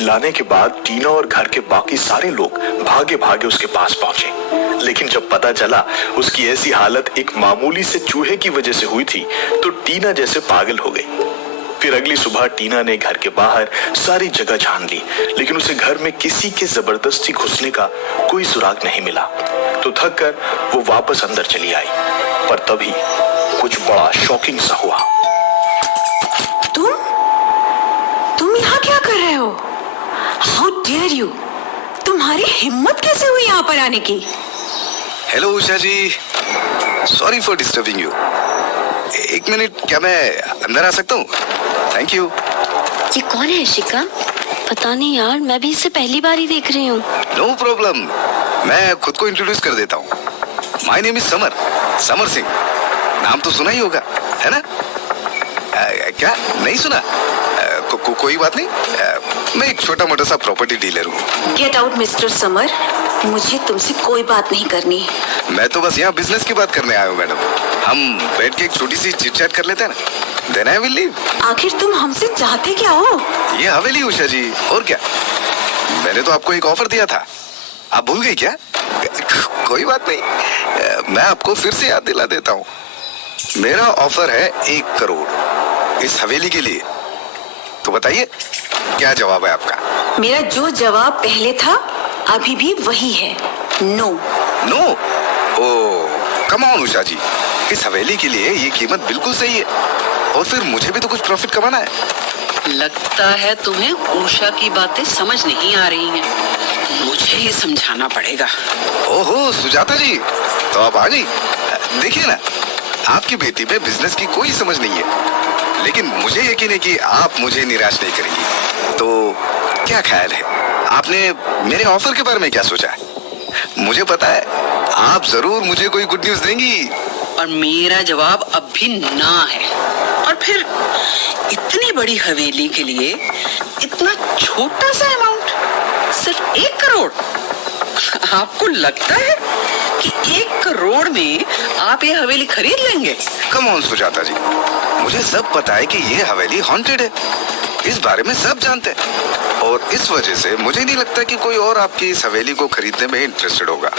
चिल्लाने के बाद टीना और घर के बाकी सारे लोग भागे भागे उसके पास पहुंचे। लेकिन जब पता चला उसकी ऐसी हालत एक मामूली से चूहे की वजह से हुई थी तो टीना जैसे पागल हो गई। फिर अगली सुबह टीना ने घर के बाहर सारी जगह छान ली, लेकिन उसे घर में किसी के जबरदस्ती घुसने का कोई सुराग नहीं मिला। तो थक कर वो वापस अंदर चली आई, पर तभी कुछ बड़ा शॉकिंग सा हुआ। तुम यहाँ क्या कर रहे हो? How dare you! तुम्हारी हिम्मत कैसे हुई यहाँ पर आने की? Hello Usha ji, sorry for disturbing you. एक मिनट, क्या मैं अंदर आ सकता हूँ? Thank you. ये कौन है इशिका? पता नहीं यार, मैं भी इसे पहली बार ही देख रही हूँ। नो प्रॉब्लम, मैं खुद को इंट्रोड्यूस कर देता हूँ। My name is Samar Singh. नाम तो सुना ही होगा, है ना? क्या नहीं सुना? कोई बात नहीं, मैं एक छोटा मोटा सा प्रॉपर्टी डीलर हूँ। गेट आउट मिस्टर समर, मुझे तुमसे कोई बात नहीं करनी। मैं तो बस यहाँ बिजनेस की बात करने आया हूँ मैडम। हम बैठ के एक छोटी सी चिट चैट कर लेते हैं ना, देन आई विल लीव। आखिर तुम हमसे चाहते क्या हो? ये हवेली उषा जी, और क्या? मैंने तो आपको एक ऑफर दिया था, आप भूल गई क्या? कोई बात नहीं, मैं आपको फिर से याद दिला देता हूँ। मेरा ऑफर है 1 करोड़ इस हवेली के लिए। तो बताइए क्या जवाब है आपका? मेरा जो जवाब पहले था अभी भी वही है, no. No? Oh come on Usha ji, इस हवेली के लिए ये कीमत बिल्कुल सही है, और फिर मुझे भी तो कुछ प्रॉफिट कमाना है। लगता है तुम्हें उषा की बातें समझ नहीं आ रही हैं। मुझे ही समझाना पड़ेगा। ओहो सुजाता जी, तो आप आ गई। देखिए ना, आपकी बेटी में बिजनेस की कोई समझ नहीं है, लेकिन मुझे यकीन है कि आप मुझे निराश नहीं करेंगी। तो क्या ख्याल है, आपने मेरे ऑफर के बारे में क्या सोचा है? मुझे पता है आप जरूर मुझे कोई गुड न्यूज देंगी। और मेरा जवाब अब भी ना है। और फिर इतनी बड़ी हवेली के लिए इतना छोटा सा अमाउंट, सिर्फ 1 करोड़? आपको लगता है कि 1 करोड़ में आप ये हवेली खरीद लेंगे? कम ऑन सुजाता जी, मुझे सब पता है कि ये हवेली हॉन्टेड है, इस बारे में सब जानते हैं, और इस वजह से मुझे नहीं लगता कि कोई और आपकी इस हवेली को खरीदने में इंटरेस्टेड होगा।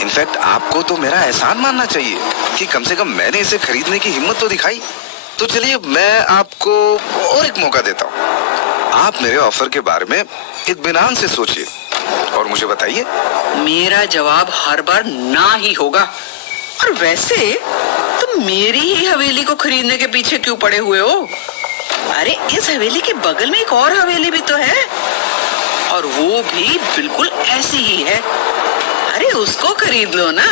इनफैक्ट आपको तो मेरा एहसान मानना चाहिए कि कम से कम मैंने इसे खरीदने की हिम्मत तो दिखाई। तो चलिए, मैं आपको और एक मौका देता हूँ। आप मेरे ऑफर के बारे में इत्मीनान से सोचिए और मुझे बताइए। मेरा जवाब हर बार ना ही होगा। और वैसे तुम मेरी ही हवेली को खरीदने के पीछे क्यों पड़े हुए हो? अरे इस हवेली के बगल में एक और हवेली भी तो है, और वो भी बिल्कुल ऐसी ही है। अरे उसको खरीद लो ना।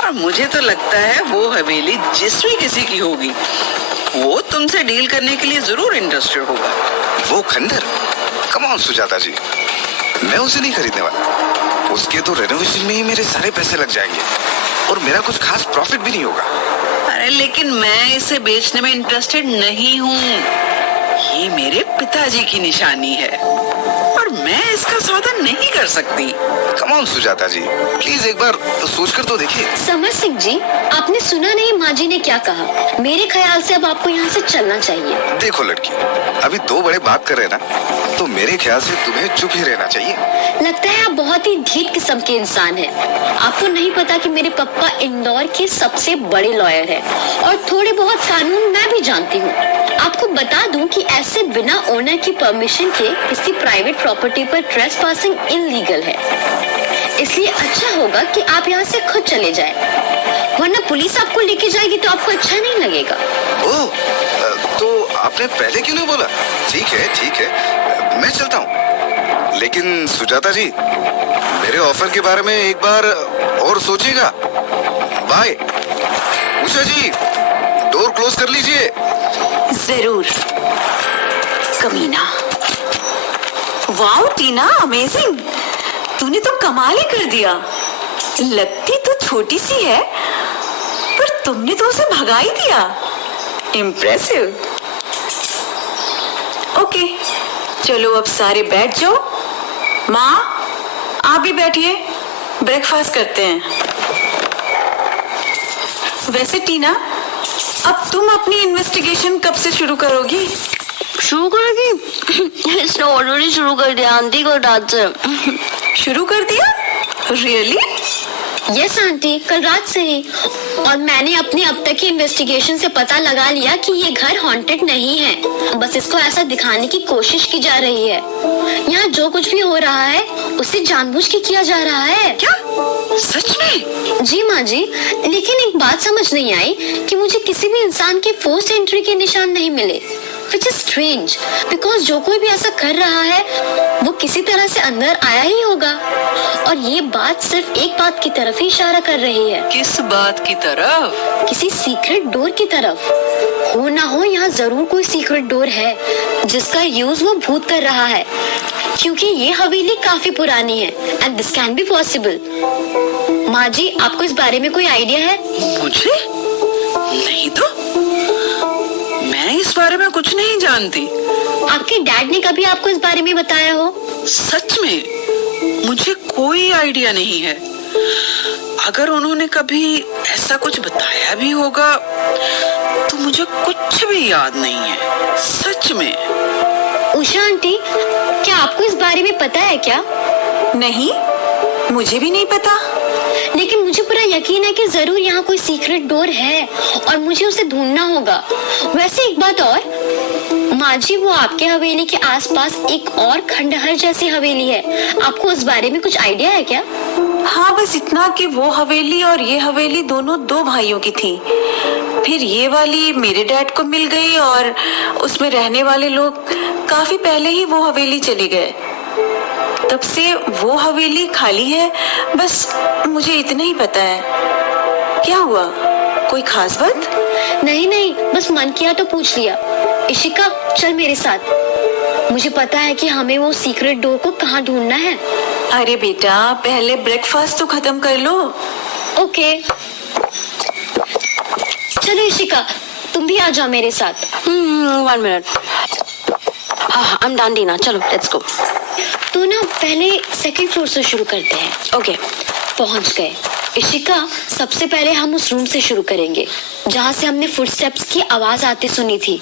और मुझे तो लगता है वो हवेली जिस भी किसी की होगी, वो तुमसे डील करने के लिए जरूर इंटरेस्टेड होगा। वो खंडर? कम ऑन सुजाता जी, मैं उसे नहीं खरीदने वाला। उसके तो रेनोवेशन में ही मेरे सारे पैसे लग जाएंगे, और मेरा कुछ खास प्रॉफिट भी नहीं होगा। अरे लेकिन मैं इसे बेचने में इंटरेस्टेड नहीं हूँ। ये मेरे पिताजी की निशानी है, और मैं इसका सौदा नहीं कर सकती। Come on Sujata ji, please एक बार सोचकर तो देखिए। समर सिंह जी, आपने सुना नहीं माँ जी ने क्या कहा? मेरे ख्याल से अब आपको यहाँ से चलना चाहिए। देखो लड़की, अभी 2 बड़े बात कर रहे हैं ना, तो मेरे ख्याल से तुम्हें चुप ही रहना चाहिए। लगता है आप बहुत ही ढीठ किस्म के इंसान हैं। आपको नहीं पता कि मेरे पापा इंदौर के सबसे बड़े लॉयर हैं, और थोड़े बहुत कानून मैं भी जानती हूँ। आपको बता दूं कि ऐसे बिना ओनर की परमिशन के किसी प्राइवेट प्रॉपर्टी पर ट्रेसपासिंग इलीगल है। इसलिए अच्छा होगा कि आप यहाँ से खुद चले जाएं, वरना पुलिस आपको लेके जाएगी तो आपको अच्छा नहीं लगेगा। ओह, तो आपने पहले क्यों नहीं बोला? ठीक है, मैं चलता हूँ। लेकिन सुजाता जी, मेरे ऑफर के बारे में एक बार और सोचिएगा। बाय। उषा जी, डोर क्लोज कर लीजिए। जरूर। कमीना। वाओ टीना, अमेजिंग! तूने तो कमाल ही कर दिया। लगती तो छोटी सी है, पर तुमने तो उसे भगा ही दिया। इम्प्रेसिव। ओके, चलो अब सारे बैठ जाओ। माँ, आप भी बैठिए, ब्रेकफास्ट करते हैं। वैसे टीना, अब तुम अपनी इन्वेस्टिगेशन कब से शुरू करोगी? शुरू करेगी? इसने ऑलरेडी शुरू कर दिया आंटी को रात से। शुरू कर दिया? रियली? यस आंटी, कल रात से ही। और मैंने अपनी अब तक की इन्वेस्टिगेशन से पता लगा लिया कि ये घर हॉन्टेड नहीं है, बस इसको ऐसा दिखाने की कोशिश की जा रही है। यहाँ जो कुछ भी हो रहा है उसे जानबूझ के किया जा रहा है। क्या सच में? जी माँ जी, लेकिन एक बात समझ नहीं आई कि मुझे किसी भी इंसान के फोर्स्ड एंट्री के निशान नहीं मिले, which is strange, because जो कोई भी ऐसा कर रहा है वो किसी तरह से अंदर आया ही होगा। और ये बात सिर्फ एक बात की तरफ ही इशारा कर रही है। किस बात की तरफ? किसी सीक्रेट डोर की तरफ। हो ना हो यहाँ जरूर कोई सीक्रेट डोर है जिसका यूज वो भूत कर रहा है, क्योंकि ये हवेली काफी पुरानी है and this can be possible. माँ जी, आपको इस बारे में कोई आइडिया है? मुझे नहीं तो, मैं इस बारे में कुछ नहीं जानती। आपके डैड ने कभी आपको इस बारे में बताया हो? सच में मुझे कोई आइडिया नहीं है। अगर उन्होंने कभी ऐसा कुछ बताया भी होगा तो मुझे कुछ भी याद नहीं है, सच में। उषा आंटी, क्या आपको इस बारे में पता है क्या? नहीं, मुझे भी नहीं पता। लेकिन मुझे पूरा यकीन है कि जरूर यहाँ कोई सीक्रेट डोर है और मुझे उसे ढूंढना होगा। वैसे एक बात और, माँ जी, वो आपके हवेली के आसपास एक और खंडहर जैसी हवेली है, आपको उस बारे में कुछ आइडिया है क्या? हाँ, बस इतना कि वो हवेली और ये हवेली दोनों दो भाइयों की थी। फिर ये वाली मेरे डैड को मिल गई और उसमें रहने वाले लोग काफी पहले ही वो हवेली चले गए। तब से वो हवेली खाली है, बस मुझे इतना ही पता है। क्या हुआ, कोई खास बात? नहीं, बस मन किया तो पूछ लिया। इशिका, चल मेरे साथ, मुझे पता है कि हमें वो सीक्रेट डोर को कहाँ ढूंढना है। अरे बेटा, पहले ब्रेकफास्ट तो खत्म कर लो। ओके, चलो इशिका, तुम भी आ जाओ मेरे साथ। 1 मिनट। हाँ, I'm done, डीना, चलो लेट्स गो। तो ना पहले सेकंड फ्लोर से शुरू करते हैं। ओके, पहुंच गए। इशिका, सबसे पहले हम उस रूम से शुरू करेंगे जहाँ से हमने फुटस्टेप्स की आवाज आते सुनी थी,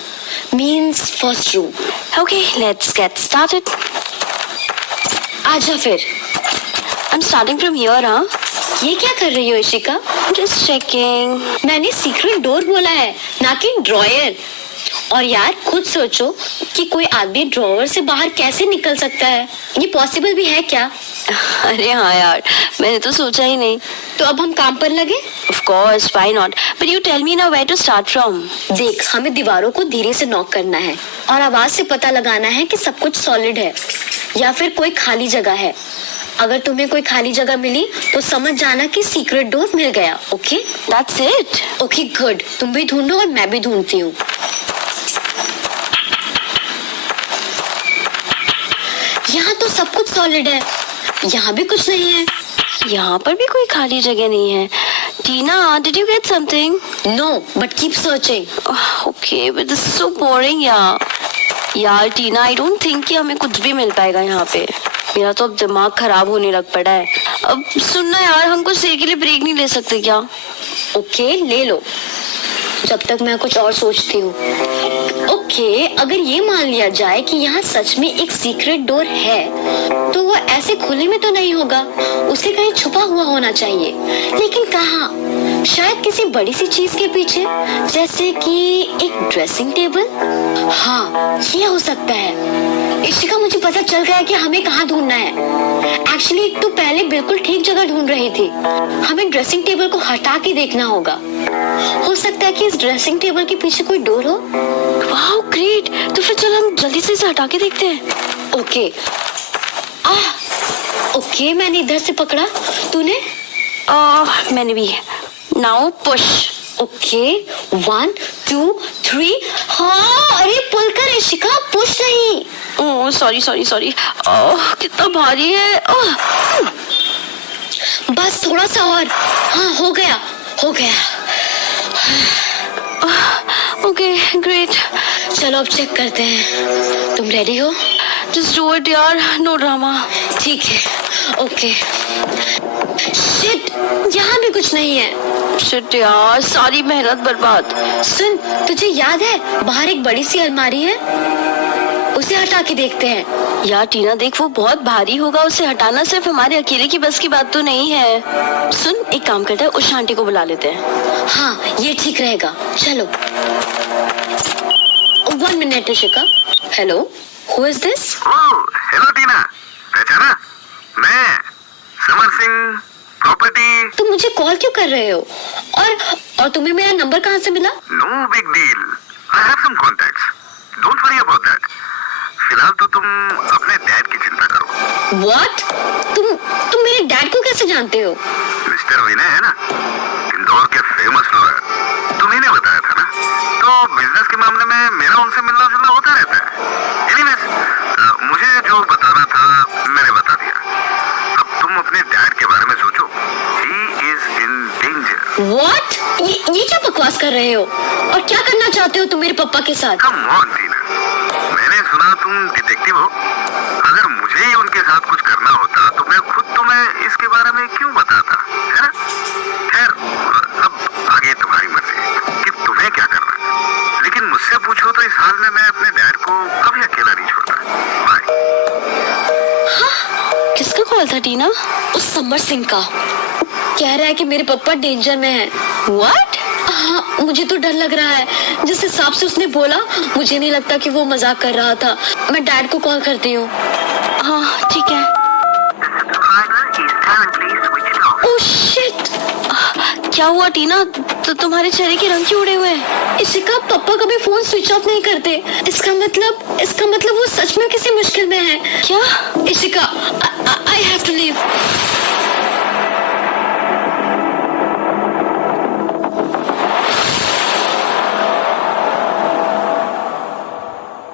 means first room. Okay, let's get started. आजा फिर। I'm starting from here, हाँ? ये क्या कर रही हो इशिका? Just checking. मैंने सीक्रेट डोर बोला है, ना कि ड्रॉयर। और यार खुद सोचो कि कोई आदमी ड्रॉवर से बाहर कैसे निकल सकता है, ये पॉसिबल भी है क्या? अरे हाँ यार, मैंने तो सोचा ही नहीं। तो अब हम काम पर लगे? Of course, why not? But you tell me now where to start from. देख, हमें दीवारों को धीरे से नॉक करना है और आवाज से पता लगाना है कि सब कुछ सॉलिड है या फिर कोई खाली जगह है। अगर तुम्हें कोई खाली जगह मिली तो समझ जाना कि सीक्रेट डोर मिल गया। Okay? That's it. Okay, good. तुम भी ढूंढो और मैं भी ढूंढती हूँ। यहाँ तो सब कुछ सॉलिड है, यहाँ भी कुछ नहीं है। यहाँ पर भी कोई खाली जगह नहीं है। Tina, did you get something? No, but keep searching. Okay, but this is so boring यार टीना, I don't think कि हमें कुछ भी मिल पाएगा यहाँ पे। मेरा तो अब दिमाग खराब होने लग पड़ा है। अब सुनना यार, हम कुछ देर के लिए ब्रेक नहीं ले सकते क्या? ओके, ले लो, जब तक मैं कुछ और सोचती हूँ। ओके, अगर ये मान लिया जाए कि यहाँ सच में एक सीक्रेट डोर है, तो वो ऐसे खुले में तो नहीं होगा, उसे कहीं छुपा हुआ होना चाहिए। लेकिन कहाँ? शायद किसी बड़ी सी चीज के पीछे, जैसे कि एक ड्रेसिंग टेबल। हाँ, ये हो सकता है। इशिका, मुझे पता चल गया कि हमें कहाँ ढूंढना है। एक्चुअली तो पहले बिल्कुल ठीक जगह ढूंढ रही थी। हमें ड्रेसिंग टेबल को हटा के देखना होगा। हो सकता है कि इस ड्रेसिंग टेबल के पीछे कोई डोर हो। Wow, great. तो फिर चलो हम जल्दी से इसे हटा के देखते हैं। ओके। ओके, मैंने इधर से पकड़ा, तूने? मैंने भी। Now push. ओके, 1 2 3। हाँ, अरे पुल कर इशिका, पुश नहीं। Oh sorry. कितना भारी है। बस थोड़ा सा और। हाँ, हो गया। Okay, great. चलो अब चेक करते हैं। तुम रेडी हो? जस्ट डू इट यार, नो ड्रामा। ठीक है। ओके। शिट, यहाँ भी कुछ नहीं है। शिट यार, सारी मेहनत बर्बाद। सुन, तुझे याद है बाहर एक बड़ी सी अलमारी है? उसे हटा के देखते हैं। यार टीना देख, वो बहुत भारी होगा, उसे हटाना सिर्फ हमारे अकेले की बस की बात तो नहीं है। सुन, एक काम करते हैं, उस आंटी को बुला लेते हैं। हाँ, ये ठीक रहेगा। चलो। 1 minute Ishika. Hello, who is this? Hello Tina, पहचाना? मैं समर सिंह, प्रॉपर्टी। तुम मुझे कॉल क्यों कर रहे हो? और तुम्हें मेरा नंबर कहाँ से मिला? No big deal, I have some contacts, don't worry about that. फिलहाल तो तुम अपने डैड की चिंता करो। व्हाट? तुम मेरे डैड को कैसे जानते हो? मिस्टर विनय है ना, इंदौर के फेमस लॉयर, तुम्ही ने बताया था ना। तो बिजनेस के मामले में मेरा उनसे मिलना जुलना होता रहता है। एनीवेज, मुझे जो बताना था मैंने बता दिया। अब तुम अपने डैड के बारे में सोचो, he is in danger. What? ये क्या बकवास कर रहे हो? और क्या करना चाहते हो तुम मेरे पापा के साथ? कम ऑन टीना, मैंने सुना तुम डिटेक्टिव हो। अगर मुझे ही उनके साथ कुछ करना होता तो मैं खुद तुम्हें इसके बारे में क्यों बताता, है ना? खैर, अब आगे तुम्हारी मर्जी कि तुम्हें क्या करना है। लेकिन मुझसे पूछो तो इस हाल में मैं अपने डैड को कभी अकेला नहीं छोड़ता। बाय। किसका कॉल था टीना? उस समर सिंह का। कह रहा है कि मेरे पापा डेंजर में हैं। व्हाट? हाँ, मुझे तो डर लग रहा है। जिस हिसाब से उसने बोला, मुझे नहीं लगता कि वो मजाक कर रहा था। मैं डैड को कॉल करती हूँ। हाँ ठीक है। Oh shit! क्या हुआ टीना? तो तुम्हारे चेहरे के रंग क्यों उड़े हुए हैं? इशिका, पापा कभी फोन स्विच ऑफ नहीं करते। इसका मतलब वो सच में किसी मुश्किल में है। क्या? Ishika, I have to leave.